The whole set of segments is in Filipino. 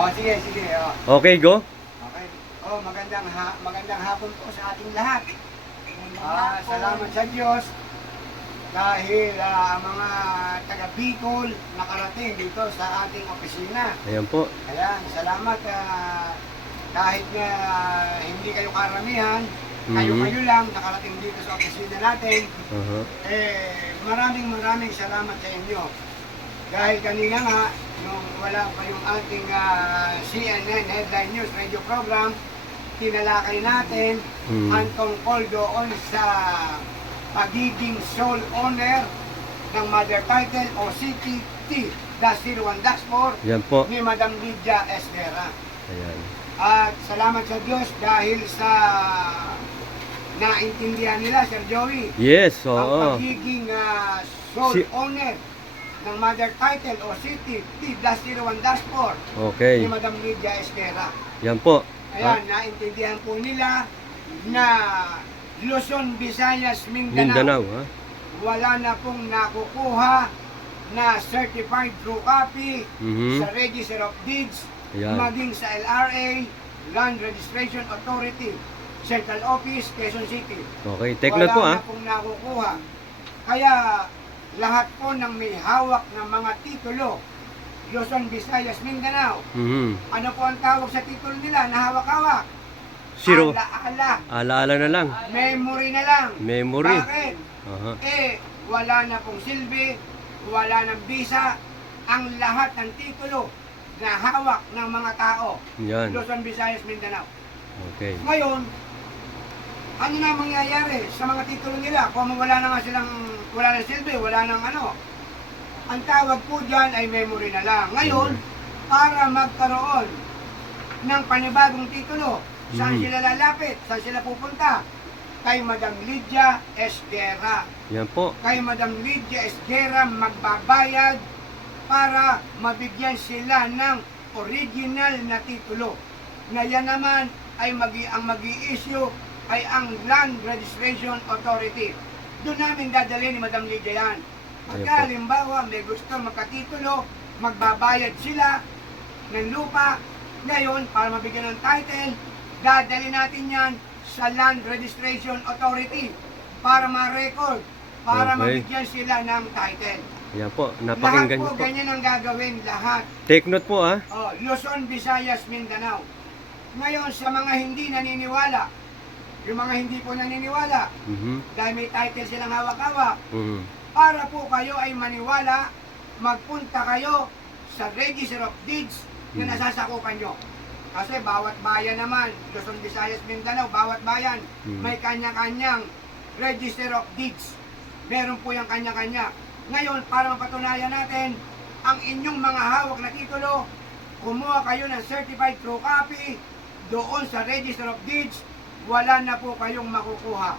Oh, sige, sige. Oh. Okay, go. Okay. Oh, magandang hapon po sa ating lahat. Salamat sa Diyos dahil ang mga taga Bicol nakarating dito sa ating opisina. Ayan po. Ayan, salamat kahit na hindi kayo karamihan, kayo lang nakarating dito sa opisina natin. Maraming salamat sa inyo. Dahil kanina nga, nung wala pa yung ating CNN Headline News radio program, tinalakay natin ang tungkol doon sa pagiging sole owner ng mother title o CTT-01-4 Yan po. ni Madam Lydia Esguerra. Ayan. At salamat sa Diyos dahil sa naintindihan nila, Sir Joey, Yes, ang oo. pagiging sole owner ng mother title o CTT-01-4 Okay. ni Madam Lydia Esguerra. Yan po. Ayan, naintindihan po nila na Luzon, Visayas, Mindanao, ha? wala na pong nakukuha na certified true copy sa Register of Deeds, Ayan. maging sa LRA, Land Registration Authority, Central Office, Quezon City. Okay, take note po, Wala ha? na pong nakukuha. Kaya lahat po ng may hawak ng mga titulo, Luzon, Visayas, Mindanao, ano po ang tawag sa titulo nila na hawak-hawak? Zero. Alaala. Alaala na lang. Memory na lang. Memory. Bakit? Aha. Wala na pong silbi, wala nang visa, ang lahat ng titulo na hawak ng mga tao. Yan. Luzon, Visayas, Mindanao. Okay. Ngayon, ano na mangyayari sa mga titulo nila kung wala na nga silang, wala nang silbi, wala nang ano? Ang tawag po dyan ay memory na lang. Ngayon, para magkaroon ng panibagong titulo, saan sila lalapit? Saan sila pupunta? Kay Madam Lydia Esguerra. Yan po. Kay Madam Lydia Esguerra magbabayad para mabigyan sila ng original na titulo. Na yan naman ay ang mag-i-issue ay ang Land Registration Authority. Doon namin dadalhin ni Madam Lydia yan. Pagka halimbawa may gusto magkatitulo, magbabayad sila ng lupa. Ngayon, para mabigyan ng title, dadali natin yan sa Land Registration Authority para ma-record, para mabigyan sila ng title. Yan po, Lahat napakinggan po, niyo po. ganyan ang gagawin, lahat. Take note po, ha? Oh, Luzon, Visayas, Mindanao. Ngayon, sa mga hindi naniniwala, yung mga hindi po naniniwala, dahil may title silang hawak-hawak, para po kayo ay maniwala, magpunta kayo sa Register of Deeds na nasasakupan nyo. Kasi bawat bayan naman, Luzon, Visayas, Mindanao, bawat bayan, may kanya-kanyang Register of Deeds. Meron po yung kanya-kanya. Ngayon, para mapatunayan natin, ang inyong mga hawak na titulo, kumuha kayo ng certified true copy doon sa Register of Deeds, wala na po kayong makukuha.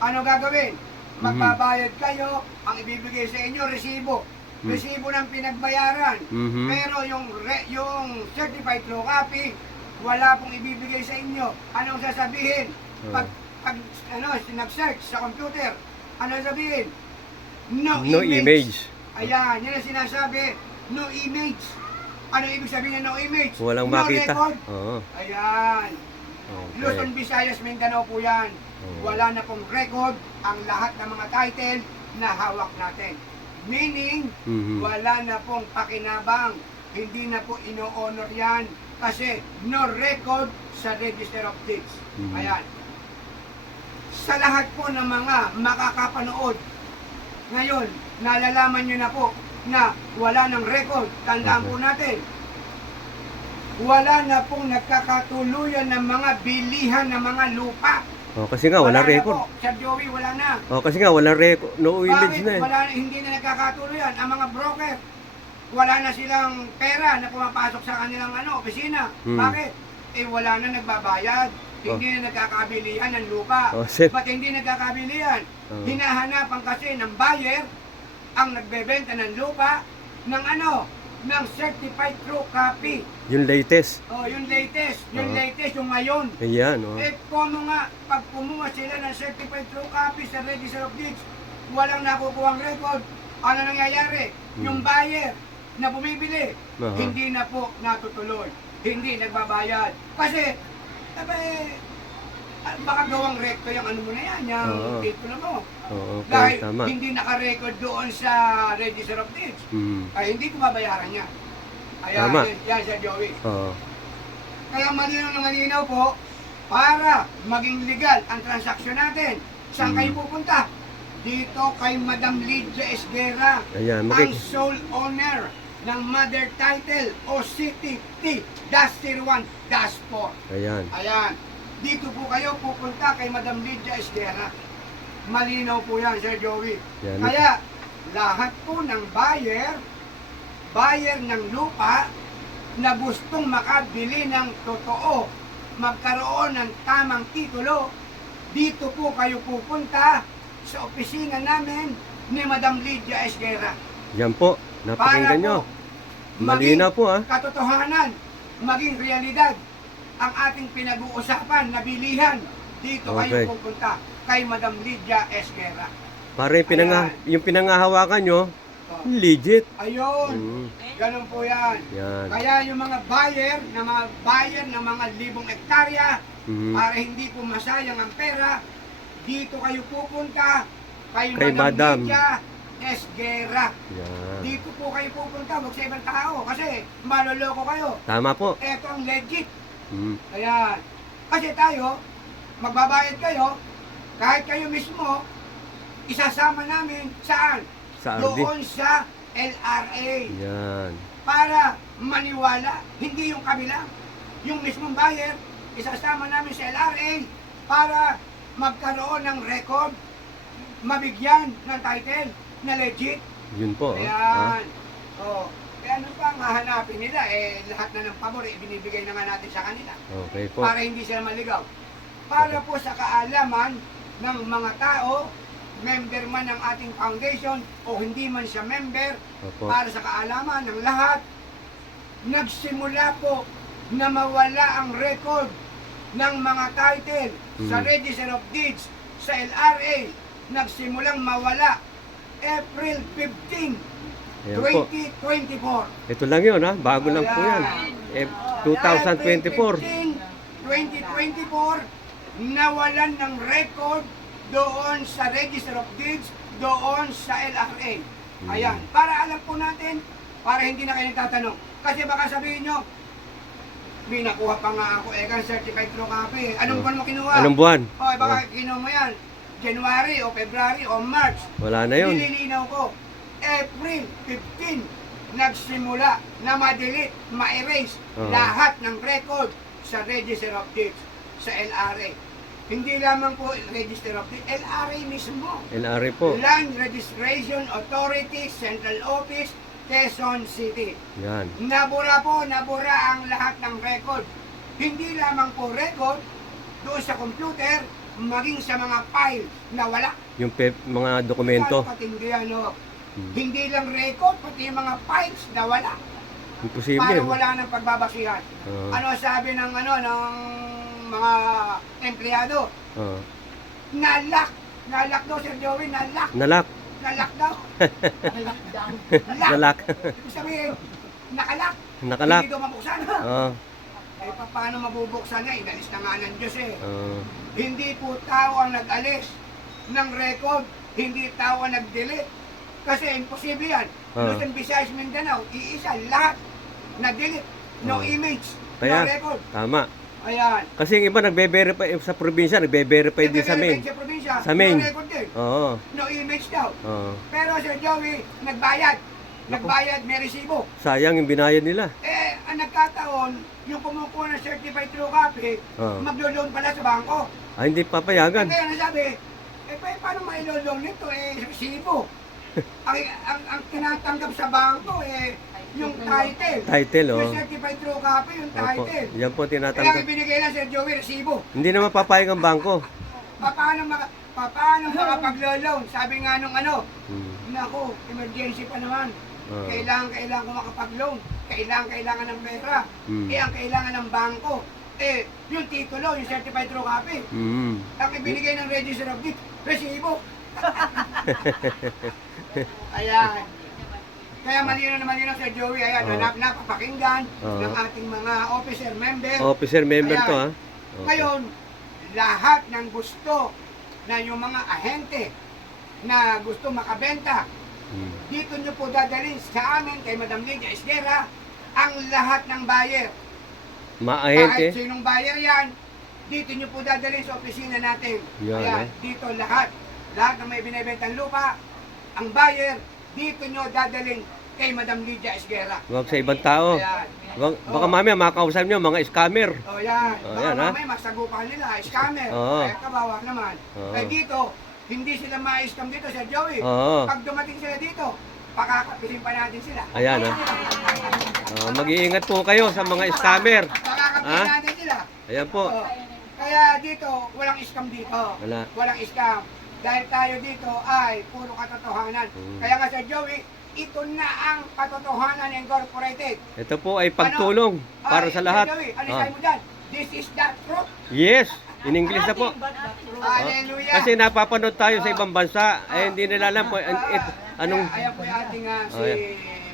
Ano gagawin? Magbabayad kayo, ang ibibigay sa inyo, resibo. Resibo ng pinagbayaran. Pero yung certified true copy, wala pong ibibigay sa inyo. Anong sasabihin? Pag nag-search sa computer, ano sabihin? No image. Ayan, yan ang sinasabi. No image. Ano ibig sabihin ng no image? Walang no makita. record. Oo. Ayan. Okay. Luzon, Visayas, Mindanao po yan. Wala na pong record ang lahat ng mga title na hawak natin. Meaning, wala na pong pakinabang. Hindi na po ino-honor yan kasi no record sa Register of Deeds. Ayan. Sa lahat po ng mga makakapanood, ngayon, nalalaman nyo na po na wala ng record. Tandaan po natin, wala na pong nagkakatuluyan ng mga bilihan ng mga lupa. Oh, kasi nga walang record. Na po. Sir Joey, wala na. Oh, kasi nga walang record. No image na eh. Wala, hindi na nagkakatuluyan. Ang mga broker, wala na silang pera na pumapasok sa kanilang opisina. Bakit? Wala na nagbabayad. Hindi na nagkakabilihan ng lupa. Ba't hindi nagkakabilihan? Hinahanapan kasi ng buyer ang nagbebenta ng lupa ng ng certified true copy. Yung latest. Oh, yung latest. Yung latest, yung ngayon. Ayan, oh. Kung nga, pag kumuha sila ng certified true copy sa Register of Deeds, walang nakukuhang record, ano nangyayari? Yung buyer, na bumibili, Aha. hindi na po natutuloy. Hindi nagbabayad. Kasi, baka gawang rekto yung ano mo na yan, yung Oo. titulo mo. Oo, Dahil okay, tama. hindi naka-record doon sa Register of Deeds. Mm. Ay hindi ko babayaran niya. Kaya Tama. yan Sir Joey. Oo. Kaya malinaw na malinaw po, para maging legal ang transaksyon natin. Saan kayo pupunta? Dito kay Madam Lydia Esguerra, Ayan, ang sole owner ng mother title o CTT-01-4. Ayan. Ayan. Dito po kayo pupunta kay Madam Lydia Esguerra. Malinaw po yan, Sir Joey. Yan. Kaya, lahat po ng buyer ng lupa na gustong makabili ng totoo, magkaroon ng tamang titulo, dito po kayo pupunta sa opisina namin ni Madam Lydia Esguerra. Yan po. Napakinggan nyo. Malinaw po ah. Katotohanan, maging realidad ang ating pinag-uusapan na bilihan. Dito Okay. kayo pupunta kay Madam Lydia Esguerra. Para yung pinangahawakan nyo, Oh. legit. Ayun, Mm. ganun po yan. Yan. Kaya yung mga buyer ng mga libong hektarya, Mhm. para hindi po masayang ang pera, dito kayo pupunta kay Kay Madam Madam. Lydia Esguerra. Yan. Dito po kayo pupunta, huwag sa ibang tao kasi maloloko kayo. Tama po. Ito ang legit. Mm. Ayan. Kasi tayo, magbabayad kayo, kahit kayo mismo, isasama namin saan? Sa RD. Doon sa LRA. Yan. Para maniwala, hindi yung kabila. Yung mismong buyer, isasama namin sa LRA para magkaroon ng record, mabigyan ng title na legit. Yun po. Ah. Ayan. Oh. Kaya ano pa ang hahanapin nila? Lahat na ng pabor, binibigay na nga natin sa kanila. Okay po. Para hindi sila maligaw. Para po sa kaalaman ng mga tao, member man ng ating foundation o hindi man siya member, Opo. para sa kaalaman ng lahat, nagsimula po na mawala ang record ng mga title sa Register of Deeds sa LRA. Nagsimulang mawala April 15, Ayan po. 2024. Ito lang yun ha. Bago lang po yan. Ayan. 2024. April 15, 2024, nawalan ng record doon sa Register of Deeds, doon sa LRA. Ayan, para alam po natin, para hindi na kayo nagtatanong. Kasi baka sabihin nyo, may nakuha pa nga ako, kan certified true copy. Anong buwan mo kinuha? Anong buwan? O, baka kinuha mo yan, January o February o March. Wala na yun. Nililinaw ko, April 15, nagsimula na ma-delete, ma-erase lahat ng record sa Register of Deeds, sa LRA. Hindi lamang po Register of Deeds, LRA mismo. LRA po. Land Registration Authority, Central Office, Quezon City. Yan. Nabura ang lahat ng record. Hindi lamang po record doon sa computer, maging sa mga file na wala. Yung mga dokumento. Patindi ano. Hindi lang record, pati yung mga files na wala. Imposible. Para wala ng pagbabasihan. Oo. Ano sabi ng ng mga empleyado? Oo. Nalock daw, Sir Joey, nalock Nalak. daw. Nalak. Ibig sabihin, nakalak. Nakalak. Hindi daw mabuksan. Oo. Paano mabubuksan niya? Inalis na nga ng Diyos eh. Oo. Hindi po tao ang nag-alis ng record, hindi tao ang nag-delete. Kasi imposible yan. Luzon, Visayas, Mindanao, iisa, lahat na-delete. No image, Kaya, no record. tama. Ayan. Kasi yung iba nagbe-verify sa probinsya, nagbe-verify din sa main. Sa probinsya, Sa main. no record din. Oo. No image daw. Oo. Pero Sir Joey, nagbayad. Nagbayad, may resibo. Sayang yung binayad nila. Ang nagkataon, yung kumukuha ng certified true copy, Oo. maglo-loan pala sa bangko. Hindi papayagan. Kaya nasabi, paano mailo-loan nito? Resibo. ang tinatanggap sa bangko, yung title. Title, oh. Yung certified true copy, yung Opo. title. Yan po Kaya tinatanggap. ibinigay lang Sir Joey, resibo. Hindi naman papayag ang bangko. Paano makapag-loan? Sabi nga nung Hmm. naku, emergency pa naman. Oo. Kailangan ko makapag-loan. Kailangan ng pera. Hmm. Ang kailangan ng bangko, yung titulo, yung certified true copy. Mm. Ang ibinigay ng Register of Deeds, resibo. Ayan. Kaya malino na malino sa Joey, ayan, Oo. napapakinggan Oo. ng ating mga officer member. Officer member to, Ayan. ha? Okay. Ngayon, lahat ng gusto na yung mga ahente na gusto makabenta, Hmm. dito nyo po dadalhin sa amin kay Madam Lydia Esguera ang lahat ng buyer. Kahit Maahente. sinong buyer yan, dito nyo po dadalhin sa opisina natin. Yan, Kaya dito lahat na may binibentang lupa, ang buyer, dito nyo dadalhin kay Madam Lydia Esguera. Huwag sa ibang tao. Ayan. Baka mamaya makakausap nyo, mga scammer. O yan. Oh, Baka yan, ha? mamaya masagupan nila, scammer. Oo. Kaya kabawa naman. Oo. Kaya dito, hindi sila ma-scam dito sa Joey. Oo. Pag dumating sila dito, pakakapisin pa natin sila. Ayan, ha? Mag-iingat po kayo sa mga scammer. Pakakapisin Ha? natin sila. Ayan po. Oo. Kaya dito, walang scam dito. Wala. Walang scam. Dahil tayo dito ay puro katotohanan. Hmm. Kaya nga sa Joey, ito na ang Katotohanan Incorporated. Ito po ay pagtulong para sa lahat. Joey, ano Ah. sabi mo dyan? This is the truth. Yes, in English na po. Hallelujah. Kasi napapanood tayo sa ibang bansa, eh hindi nila alam po anong... Ayan po yung ating si Ayan.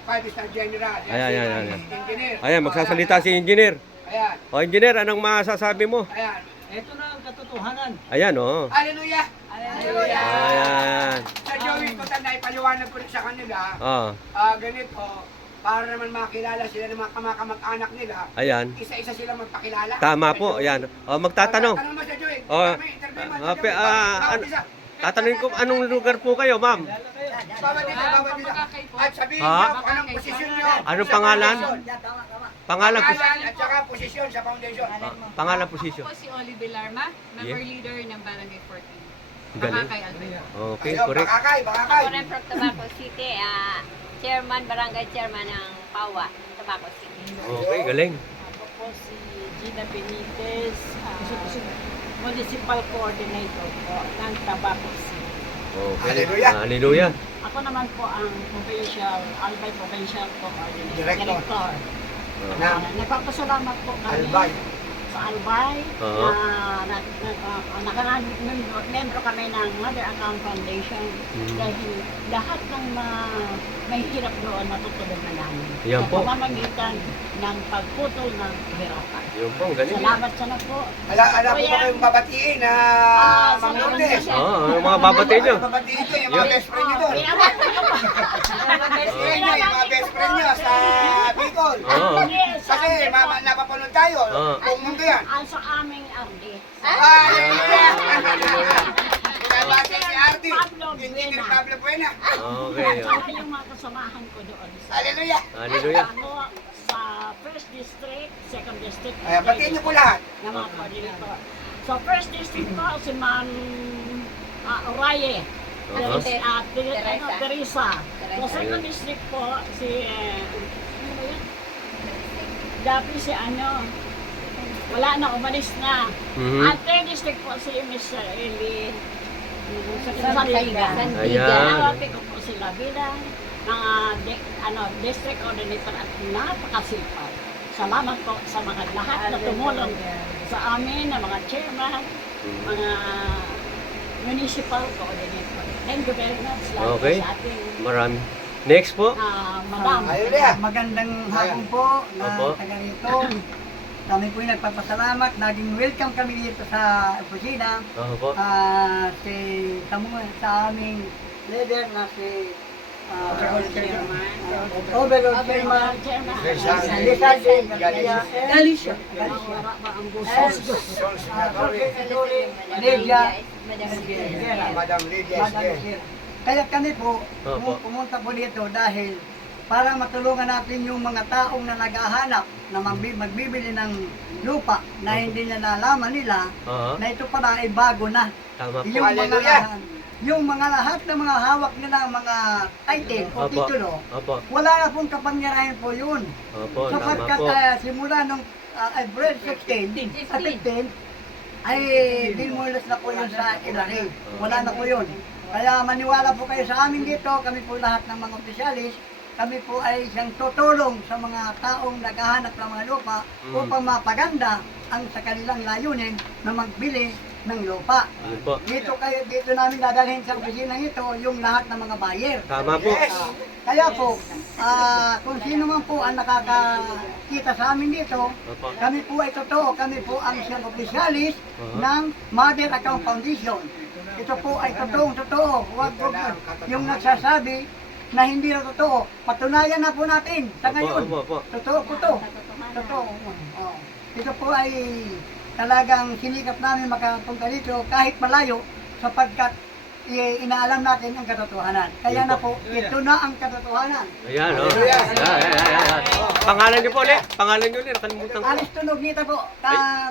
5-star general. Yan Ayan, si ayan, ayan. engineer. Ayan, magsasalita si engineer. Ayan. O engineer, anong masasabi mo? Ayan. Ito na ang katotohanan. Ayan, oh. Hallelujah. Hallelujah. Ayan. Sa Joey, total na ipaliwanag ko rin sa kanila. Oh, Ganito, para naman makilala sila ng mga kamag-anak nila. ayan. Isa-isa sila magpakilala. Tama po, ayan. O, magtatanong. Tanong mo sa Joey. Oh, May interview mo sa ah, Joey. pe- ah, Bawat ano- isa. Tatanungin ko, anong lugar po kayo, ma'am? Bawat isa, bawat isa. At sabihin Ha? niyo kung anong posisyon niyo. Anong sa pangalan? foundation. Pangalan po. Pangalan at saka posisyon sa foundation. Pangalan Ako posisyon. po si Oli Belarma, member Yeah. leader ng Barangay 14. Galing. Bakakay Alvaro. Okay, Ayun, correct. bakakay. Ako rin from Tabaco City, chairman, barangay chairman ng PAWA, Tabaco City. Okay, galing. Ako po si Gina Benitez, Municipal Coordinator po ng Tabaco City. Okay. Hallelujah. Hallelujah. Ako naman po ang Provincial, Albay Provincial Coordinator. Director. Ah, Nagpapasalamat po kami Albay. sa Albay Oo. na membro kami ng Mother Account Foundation dahil lahat ng mahihirap doon natutulungan namin. Yan po. Sa pamamagitan ng pagputol ng hirapan. Yun po, ang galing. Salamat sana po. Alam ko ba Kuya. kayong babatiin na sa Mang Lourdes? Oo, yung mga babatid nyo. Babatiin ko yung mga best friend nyo doon. Pinawag ko po. Best friend nyo, yung mga best friend nyo sa Bicol. Oo. Yes, Kasi napapanood tayo. Oo. Buong mundo yan. ang sa aming RD. Hallelujah! Hallelujah. Kaya bati si Ardi, Pablo Engineer Buena. Pablo Buena. Okay. Saka yung mga kasamahan ko doon sa Hallelujah! Hallelujah. sa first district, second district, Ayan, batiin nyo po lahat. ng mga coordinator. Sa first district po, si Ma'am Oraye. Oo. Teresa. Sa second district po, si Dapi si wala na, umalis na. Mhm. At third district po si Mr. Eli Sandigan. Sandigan. Ayan. Nawapin ko po sila bilang mga district coordinator at napakasipag. Salamat po sa mga lahat na tumulong sa amin, na mga chairman, mga municipal coordinator. Thank you very much. Lalo Okay. sa ating Marami. Next po. madam. Hallelujah! Magandang hapon po na Opo. taga rito. Kami po yung nagpapasalamat. Naging welcome kami dito sa opisina. Oo po. Sa aming leader na si Overall chairman. Overall Chairman. Lizarde Garcia. Galicia. Lydia. Madam Lydia Madam Esguer. Chair. Kaya kami po, Opo. pumunta po dito dahil para matulungan natin yung mga taong na naghahanap na magbibili ng lupa na hindi na nalaman nila Oo. na ito pala ay bago na. Tama po. Hallelujah. Yung mga lahat ng mga hawak nila mga title o Opo. titulo, Opo. wala na pong kapangyarihan po yun. Opo, tama Sapagkat po. simula nung April 16, 15, ay dimulas na po yun sa Ilari. Wala na po yun. Kaya maniwala po kayo sa amin dito, kami po lahat ng mga opisyalis, kami po ay siyang tutulong sa mga taong naghahanap ng mga lupa upang mapaganda ang sa kanilang layunin na magbili ng lupa. Yun po. Dito namin dadalhin sa opisina ito yung lahat ng mga buyer. Tama po. Kaya po, kung sino man po ang nakakakita sa amin dito, Opo. kami po ay totoo, kami po ang siyang opisyalis ng Mother Account Foundation. Ito po ay totoo. Huwag yung nagsasabi na hindi na totoo. Patunayan na po natin sa ngayon. Opo. Totoo po to. Totoo. Oh. Ito po ay talagang sinikap namin makapunta dito kahit malayo sapagkat inaalam natin ang katotohanan. Kaya na po, ito na ang katotohanan. Ayan, oh. Ayan. Pangalan niyo po ulit. Pangalan niyo ulit. Nakalimutan ko. Alis Tunog Nita po,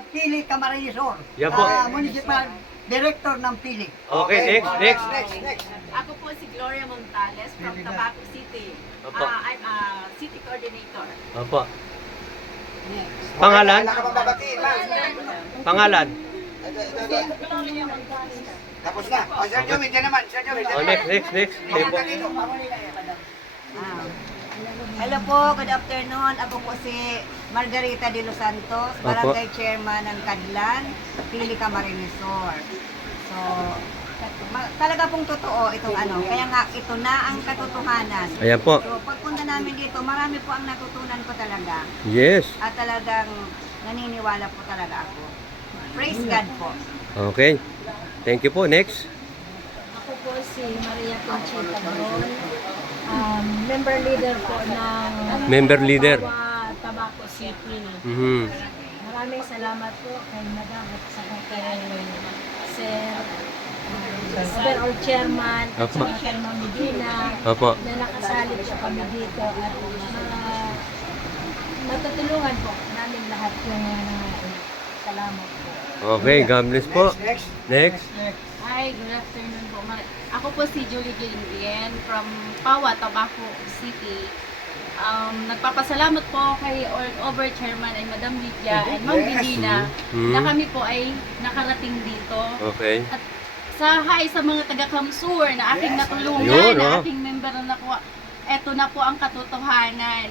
Pili Camarines-Sur. Yan po. Municipal Director ng Pili. Okay, next. Ako po si Gloria Montales from Tabaco City. Opo. I'm a city coordinator. Opo. Pangalan? Wala ka bang babatiin, ma'am? Pangalan? Tapos na. O, Sir Joey, dyan naman. Sir Joey, dyan Oh, naman. next. Kayo po. Papunta dito. Hello po, good afternoon. Ako po si Margarita de los Santos, Barangay Chairman ng Kadlan, Pili Camarines Sur. So, talaga pong totoo itong ano. Kaya nga, ito na ang katotohanan. Ayan po. So, pagpunta namin dito, marami po ang natutunan ko talaga. Yes. At talagang naniniwala po talaga ako. Praise God po. Okay. Thank you po. Next. Ako po si Maria Conchita Baron, member leader po ng Member leader. Pawa, Tabaco City. Mhm. Maraming salamat po kay Madam at sa kay Sir overall chairman at Opo. saka kay Ma'am Medina Opo. na nakasalit po kami dito at matutulungan po namin lahat yung salamat po. Okay, God bless po. Next. Hi, good afternoon po. Ako po si Julie Gillian from Pawa, Tabaco City. Nagpapasalamat po kay Over Chairman ay Madam Lydia and Ma'am Medina na kami po ay nakarating dito. Okay. At sa mga taga-Kamsur na aking natulungan, Yun, na oh. aking member na nakuha, eto na po ang katotohanan.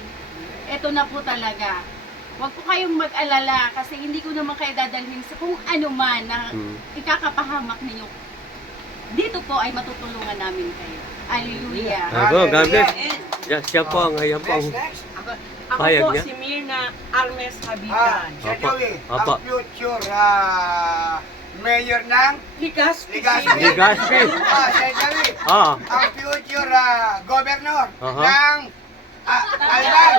Eto na po talaga. Huwag po kayong mag-alala kasi hindi ko naman kayo dadalhin sa kung ano man na ikakapahamak ninyo. Dito po ay matutulungan namin kayo. Hallelujah. Ako, God bless. Yes, siya po ang Next. Ako payag po niya. si Mirna Armes Habitan. Sir Opo. Joey, Opo. ang future mayor ng Legazpi. Legazpi. Sir Joey, Ah. ang future governor Aha. ng Albay.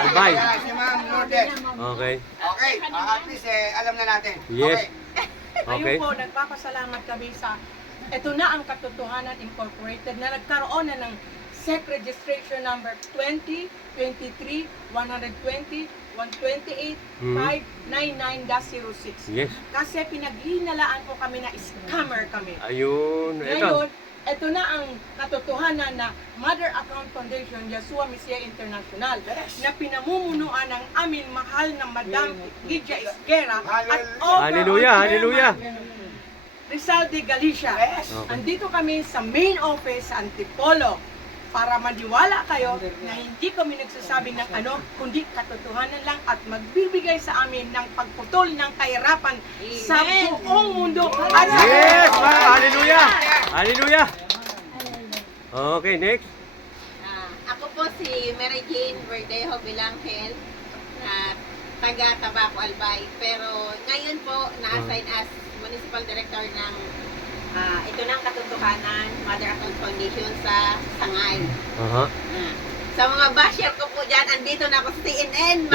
Albay. Si Ma'am Lourdes. Okay. Okay, at least alam na natin. Yes. Okay. Okay. Ayun po, nagpapasalamat kami sa ito na ang Katotohanan Incorporated na nagkaroon na ng SEC registration number 2023 120 128 599-06. Yes. Kasi pinaghinalaan po kami na scammer kami. Ayun. Ito. Ngayon, ito na ang katotohanan na Mother Account Foundation Yeshua Messiah International na pinamumunuan ng aming mahal na Madam Lydia Esguera at Hallelujah, hallelujah. Rizal de Galicia. Okay. Andito kami sa main office sa Antipolo para maniwala kayo na hindi kami nagsasabi ng ano, kundi katotohanan lang at magbibigay sa amin ng pagputol ng kahirapan sa buong mundo. At sa Yes. Hallelujah. Hallelujah. Okay, next. Ako po si Mary Jane Verdejo Bilangel na taga Tabaco Albay. Pero ngayon po na-assign as Municipal Director ng ito ng katotohanan, Mother Account Foundation sa Sangay. Aha. Sa mga basher ko po dyan, andito na ako sa CNN.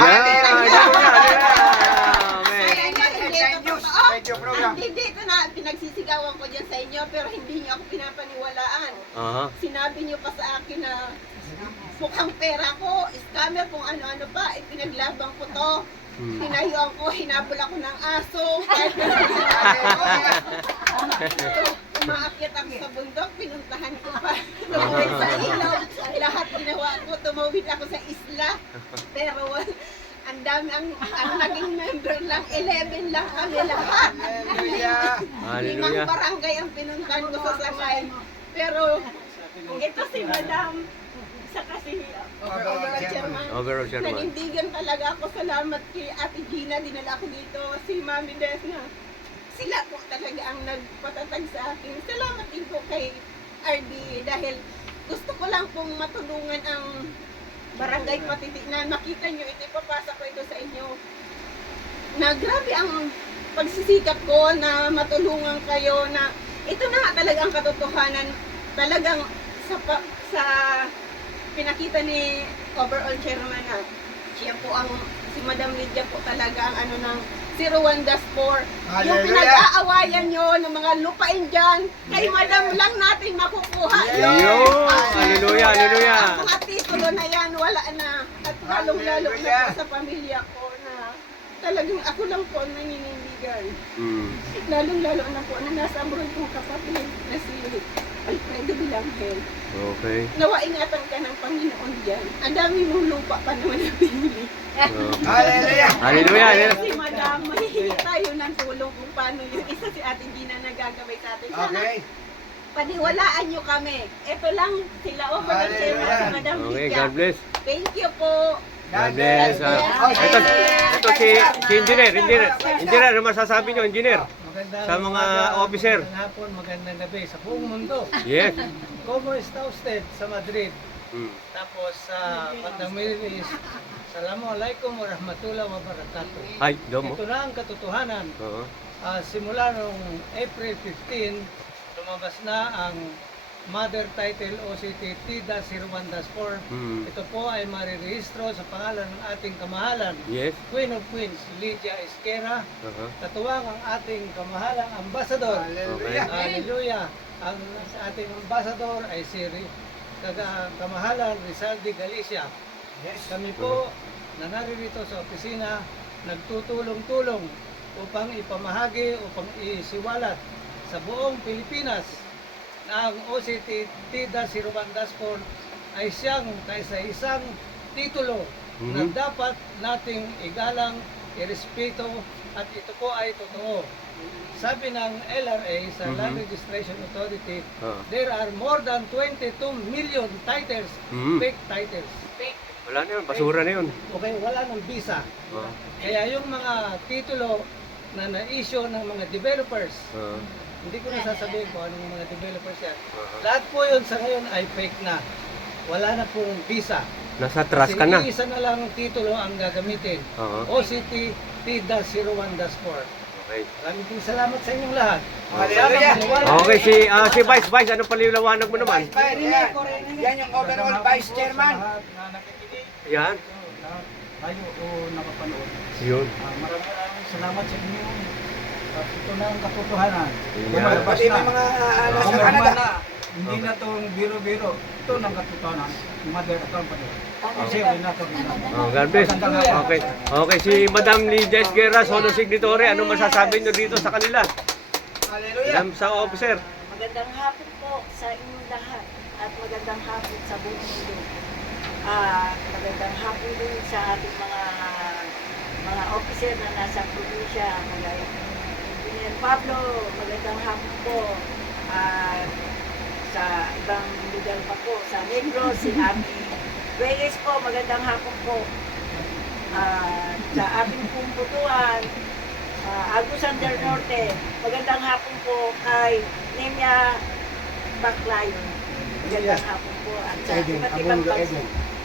Dito na, pinagsisigawan ko dyan sa inyo, pero hindi niyo ako pinapaniwalaan. Aha. Sinabi niyo pa sa akin na mukhang pera ko, scammer kung ano-ano pa, ipinaglabang ko to. Hinayuan ko, hinabol ako ng aso. Kahit umaakyat ako sa bundok, pinuntahan ko pa. Tumawid sa ilaw. Lahat ginawa ko, tumawid ako sa isla. Pero ang dami, ang naging member lang, 11 lang kami lahat. Limang barangay ang pinuntahan ko sa Sangay. Pero ito si Madam, saka si Overall Chairman. Overall Chairman. Nanindigan talaga ako. Salamat kay Ate Gina. Dinala ako dito. Si Mami Des na sila po talaga ang nagpatatag sa akin. Salamat din po kay RD dahil gusto ko lang pong matulungan ang barangay Patitinan. Makita nyo, ito ipapasa ko ito sa inyo. Na grabe ang pagsisikap ko na matulungan kayo na ito na nga talaga ang katotohanan. Talagang sa pinakita ni overall chairman na siya po ang si Madam Lydia po talaga ang ano ng 01-4. Yung pinag-aawayan nyo ng mga lupain dyan, kay Madam lang natin makukuha yun. Ayun! Hallelujah, hallelujah. Ang mga titulo na yan, wala na. At lalong-lalo na po sa pamilya ko na talagang ako lang po ang nanginindigan. Lalong-lalo na po na nasa abroad kong kapatid na si Alfredo Bilangel. Okay. Nawa ingatan ka ng Panginoon dyan. Ang dami mong lupa pa naman na pinili. Hallelujah! Hallelujah! Si Madam, mahihingi tayo ng tulong kung paano yung isa si Ate Gina nagagawin sa atin. Sana Okay. paniwalaan nyo kami. Ito lang sila overall chairman si Madam Okay, Lydia. God bless. Thank you po. God bless. Ito si engineer. Engineer, ano masasabi nyo, engineer? Sa mga officer. Magandang hapon, magandang gabi sa buong mundo. Yes. Como está usted sa Madrid? Tapos sa Pandamiris, Assalamualaikum warahmatullahi wabarakatuh. Ay, domo. Ito na ang katotohanan. Oo. Simula noong April 15, lumabas na ang Mother Title OCT T-01-4. Ito po ay marirehistro sa pangalan ng ating kamahalan, Yes. Queen of Queens, Lydia Esquera. Katuwang ang ating kamahalang ambassador. Hallelujah! Hallelujah! Ang ating ambassador ay si kamahalan Rizaldi Galicia. Kami po na naririto sa opisina, nagtutulong-tulong upang ipamahagi, upang isiwalat sa buong Pilipinas na ang OCT T-01-4 ay siyang kaisa-isang titulo na dapat nating igalang, irespeto, at ito po ay totoo. Sabi ng LRA sa Land Registration Authority, there are more than 22 million titles, fake titles. Fake. Wala na yun, basura na yun. Okay, wala ng visa. Kaya yung mga titulo na na-issue ng mga developers, hindi ko na sasabihin kung anong mga developers yan. Lahat po yun sa ngayon ay fake na. Wala na pong visa. Nasa trust ka na. Kasi isa na lang titulo ang gagamitin. OCT T-01-4. Okay. Maraming pong salamat sa inyong lahat. Hallelujah! Okay, si Vice, ano paliwanag mo naman? Yan yung overall vice chairman. Yan. Tayo o nakapanood. Yun. Maraming salamat sa inyo. At ito na ang katotohanan. Yan. Pati may mga nasa Canada. Hindi na itong biro-biro. Ito ang katotohanan. Mother company. Kasi wala na ito. God bless. Okay. Okay, si Madam Lydia Esguerra, solo signatory, ano masasabi nyo dito sa kanila? Hallelujah! Madam sa officer. Magandang hapon po sa inyong lahat at magandang hapon sa buong mundo. Magandang hapon din sa ating mga officer na nasa probinsya, mga Engineer Pablo, magandang hapon po. Sa ibang lugar pa po, sa Negros, si Ami Reyes po, magandang hapon po. Sa ating pong putuan, Agusan del Norte, magandang hapon po kay Nemia Baclayon. Magandang hapon po. At sa iba't ibang bansa.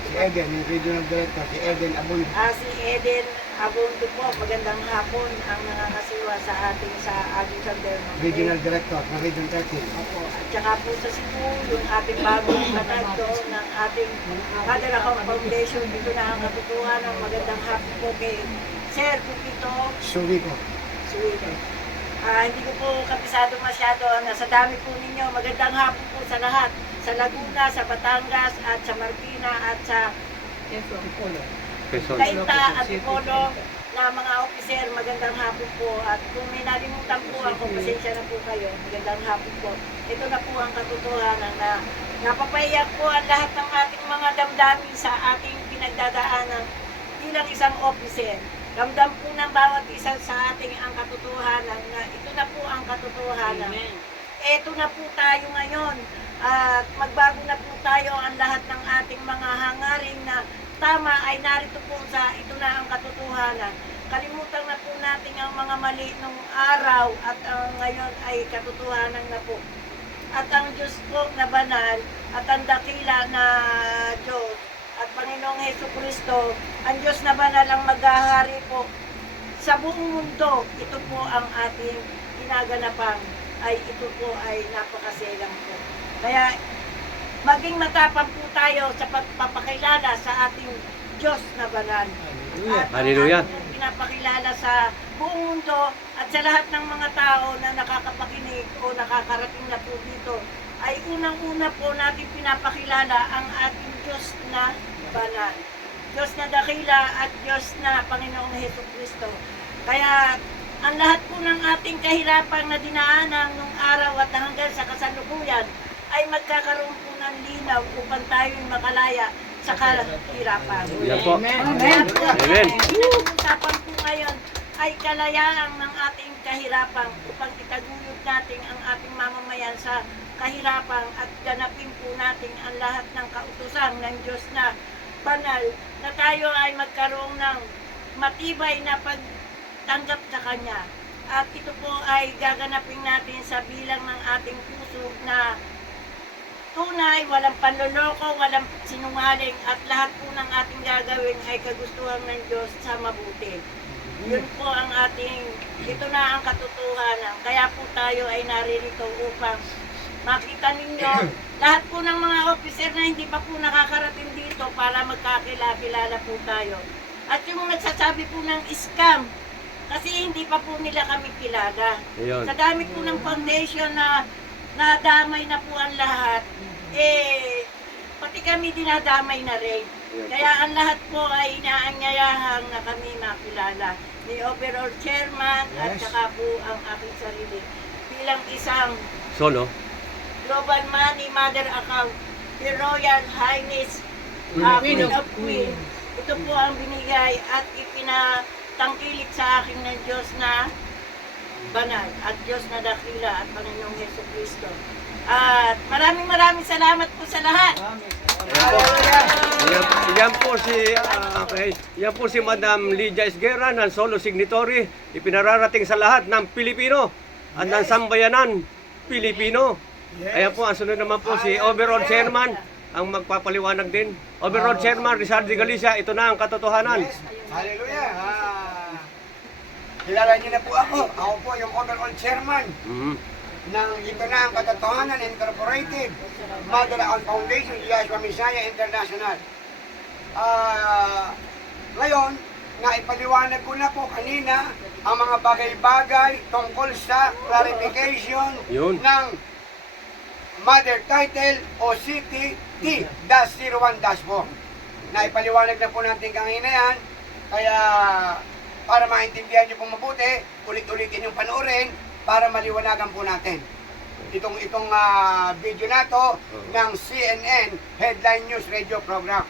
Si Eden, yung regional director, si Eden Aboy. Si Eden Abondo po, magandang hapon ang nangangasiwa sa ating sa Agusan del Norte. Regional director ng Region 13. Opo. At saka po sa Cebu, yung ating bagong kanado ng ating Mother Account Foundation. Dito na ang katotohanan. Magandang hapon po kay Sir Pupito Suwi ko. Suwede. Hindi ko po kapisado masyado. Sa dami po ninyo, magandang hapon po sa lahat. Sa Laguna, sa Batangas, at sa Marikina, at sa Cainta, at Antipolo, na mga officer, magandang hapon po. At kung may nalimutan po ako, pasensya na po kayo. Magandang hapon po. Ito na po ang katotohanan na napapayak po ang lahat ng ating mga damdamin sa ating pinagdadaanan bilang isang officer. Ramdam po ng bawat isa sa ating ang katotohanan na ito na po ang katotohanan. Ito na po tayo ngayon at magbago na po tayo ang lahat ng ating mga hangarin na tama ay narito po sa ito na ang katotohanan. kalimutan na po natin ang mga mali nung araw at ngayon ay katotohanan na po. At ang Diyos po na banal at ang dakila na Diyos at Panginoong Hesukristo, ang Diyos na banal ang maghahari po sa buong mundo. Ito po ang ating ginaganapan, ay ito po ay napakaselang po. Kaya maging matapang po tayo sa pagpapakilala sa ating Diyos na banal. At Hallelujah. ang ating pinapakilala sa buong mundo at sa lahat ng mga tao na nakakapakinig o nakakarating na po dito, ay unang-una po natin pinapakilala ang ating Diyos na banal. Diyos na dakila at Diyos na Panginoong Hesukristo. Kaya ang lahat po ng ating kahirapan na dinaanan nung araw at hanggang sa kasalukuyan ay magkakaroon po ng linaw upang tayo'y makalaya sa kahirapan. Yan po. Amen. Amen. Ang usapan po ngayon ay kalayaan ng ating kahirapan upang itaguyod natin ang ating mamamayan sa kahirapan at ganapin po natin ang lahat ng kautusan ng Diyos na banal na tayo ay magkaroon ng matibay na pagtanggap sa Kanya. At ito po ay gaganapin natin sa bilang ng ating puso na tunay, walang panloloko, walang sinungaling, at lahat po ng ating gagawin ay kagustuhan ng Diyos sa mabuti. Yun po ang ito na ang katotohanan. Kaya po tayo ay naririto upang makita ninyo lahat po ng mga officer na hindi pa po nakakarating dito para magkakilala po tayo. At yung nagsasabi po ng scam, kasi hindi pa po nila kami kilala. Ayun. Sa dami po ng foundation na nadamay na po ang lahat, pati kami dinadamay na rin. Kaya ang lahat po ay inaanyayahan na kami makilala ni Overall Chairman at saka po ang aking sarili bilang isang Solo. Global Money Mother Account, the Royal Highness Queen of Queen. Ito po ang binigay at ipinatangkilik sa akin ng Diyos na banal at Diyos na dakila at Panginoong Hesukristo. At maraming salamat po sa lahat. Yan po si yan po si Madam Lydia Esguerra ng Solo Signatory, ipinararating sa lahat ng Pilipino at ng sambayanan Pilipino. Ayan po, ang sunod naman po si Overall Chairman ang magpapaliwanag din. Overall Chairman Rizaldi Galicia, ito na ang katotohanan. Hallelujah. Kilala niyo na po ako. Ako po yung Overall Chairman ng Ito na ang Katotohanan Incorporated, Mother Account Foundation, Yahshua Messiah International. Ngayon, naipaliwanag ko na po kanina ang mga bagay-bagay tungkol sa clarification ng Mother Title o CTT-01-4. Naipaliwanag na po natin kanina yan, kaya para maintindihan niyo pong mabuti, ulit-ulitin yung panoorin para maliwanagan po natin itong video na to ng CNN Headline News Radio Program.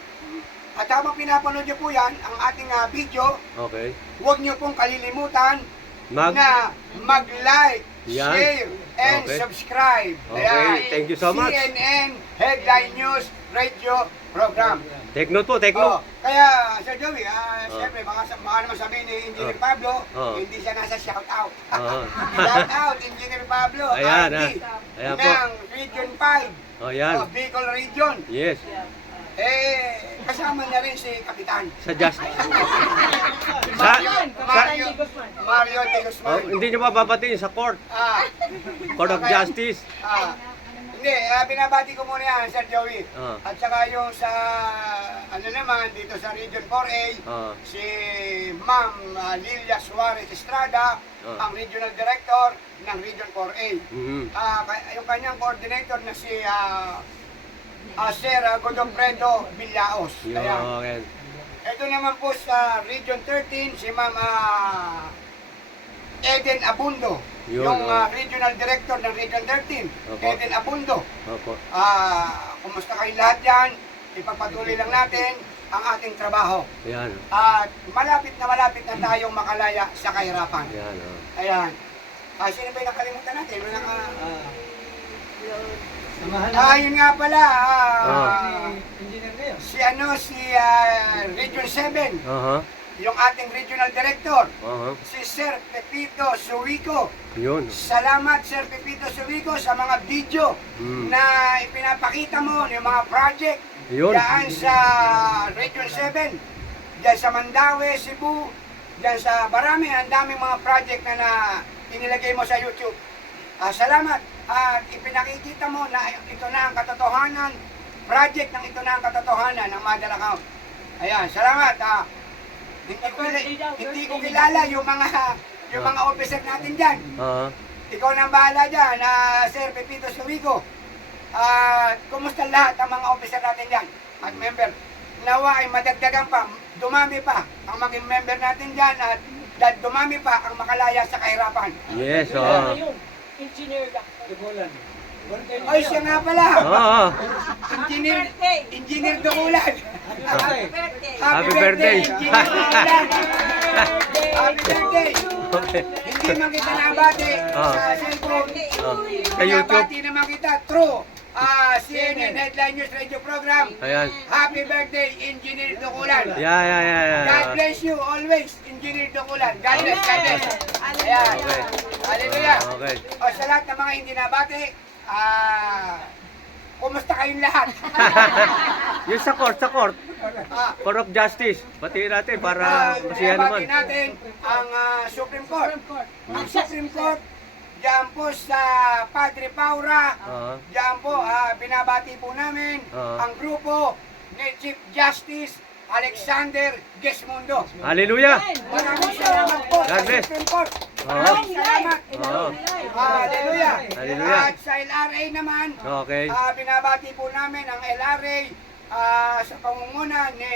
At habang pinapanood niyo po yan, ang ating video, huwag niyo pong kalilimutan na mag-like, share, and subscribe. Thank you so much. CNN Headline News Radio Program. Take note po, take note. Kaya, Sir Joey, siyempre, baka naman sabihin ni Engineer Pablo, hindi siya nasa shoutout. Shoutout, Engineer Pablo, Ayan, RD, ayan po. ng Region 5, Bicol Region. Yes. Kasama na rin si Kapitan. Sa Justice. Mario de Guzman. Hindi nyo ba babatiin sa court? Court of Justice. Hindi, binabati ko muna yan, Sir Joey. At saka yung sa, naman, dito sa Region 4A, si Ma'am Lilia Suarez Estrada, ang Regional Director ng Region 4A. Yung kanyang coordinator na si Sir Godofredo Villaos. Ito naman po sa Region 13, si Ma'am Eden Abundo, yung Regional Director ng Region 13, Eden Abundo. Kumusta kayong lahat yan? Ipagpatuloy lang natin ang ating trabaho. At malapit na tayong makalaya sa kahirapan. Ayan. Sino ba yung nakalimutan natin? Yun nga pala, si Region 7, yung ating regional director, Aha. si Sir Pepito Suwico. Yun. Salamat Sir Pepito Suwico sa mga video na ipinapakita mo, yung mga project Yun. diyan sa Region 7, diyan sa Mandaue, Cebu, diyan sa Barami, ang daming mga project na inilagay mo sa YouTube. Salamat at ipinakikita mo na ito na ang katotohanan, project ng ito na ang katotohanan ng Mother Account. Ayan, salamat. Hindi ko kilala yung mga officer natin diyan. Aha. Ikaw na ang bahala dyan, Sir Pepito Suwico. Kumusta lahat ang mga officer natin dyan at member? Nawa ay madagdagan pa, dumami pa ang maging member natin dyan at dumami pa ang makalaya sa kahirapan. Yes, oo. Engineer Dugulan. Ay, siya nga pala! Oo. Engineer Dugulan. Happy birthday. Engineer Dugulan. Happy birthday. Okay. Hindi man kita nabati sa cellphone. Sa YouTube. Nabati naman kita through CNN Headline News Radio Program. Ayan. Happy birthday, Engineer Dugulan. Yeah. God bless you always, Engineer Dugulan. God bless, God bless. Ayan. Okay. Hallelujah. Okay. O sa lahat ng mga hindi nabati, kumusta kayong lahat? Yung sa court. Ah, Court of Justice. Batiin natin para masiyahan naman. binabati natin ang Supreme Court. Ang Supreme Court, diyan po sa Padre Paura, Oo. diyan po binabati po namin ang grupo ni Chief Justice Alexander Gesmundo. Hallelujah. Maraming salamat po sa God bless. Supreme Court. Oo. Maraming salamat. Oo. Hallelujah. Hallelujah. At sa LRA naman, Okay. binabati po namin ang LRA sa pangunguna ni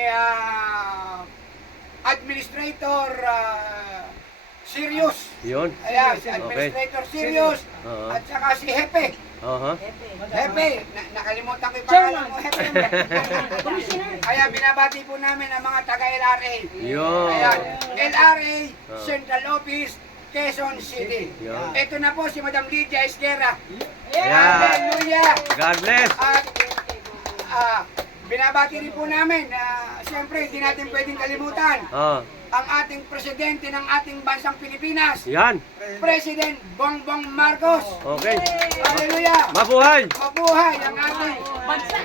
Administrator Sirius. Yun. Ayan, si Administrator Sirius Oo. at saka si Hepe. Aha. Hepe, nakalimutan ko yung pangalan mo, Hepe. Kaya binabati po namin ang mga taga-LRA. Yun. Ayan, LRA Central Office, Quezon City. Yun. Ito na po si Madam Lydia Esguerra. Yeah. Hallelujah! God bless. At binabati rin po namin, siyempre hindi natin pwedeng kalimutan Ah. ang ating presidente ng ating bansang Pilipinas, Yan. President Bongbong Marcos. Okay. Hallelujah! Mabuhay. Mabuhay ang ating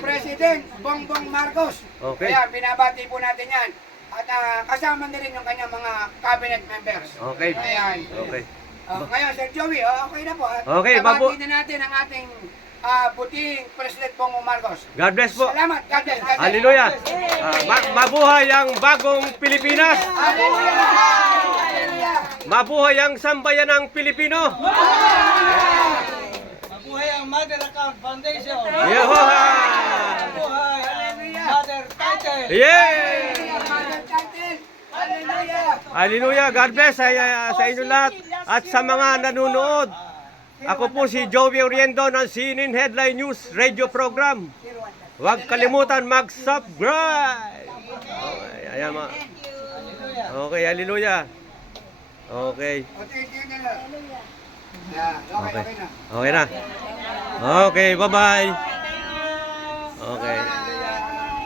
President Bongbong Marcos. Okay. Kaya binabati po natin yan. At kasama na rin yung kanyang mga cabinet members. Okay. Ayan. Okay. Ngayon, Sir Joey, okay na po. Okay, Nabati na natin ang ating buting President Bongbong Marcos. God bless po. Salamat. God bless. God bless. Hallelujah. Mabuhay ang bagong Pilipinas. Hallelujah. Hallelujah. Mabuhay ang sambayanang Pilipino. Mabuhay ang Mother Account Foundation. Yehoha! Mabuhay ang Mother Title. Yeah! Mother Title. Hallelujah. Hallelujah. God bless sa inyo lahat at sa mga nanonood. Ako po si Joey Oriendo ng CNN Headline News Radio Program. Huwag kalimutan mag-subscribe. Okay, ayan mga. Okay, hallelujah. Okay. Okay na. Okay na. Okay, bye-bye.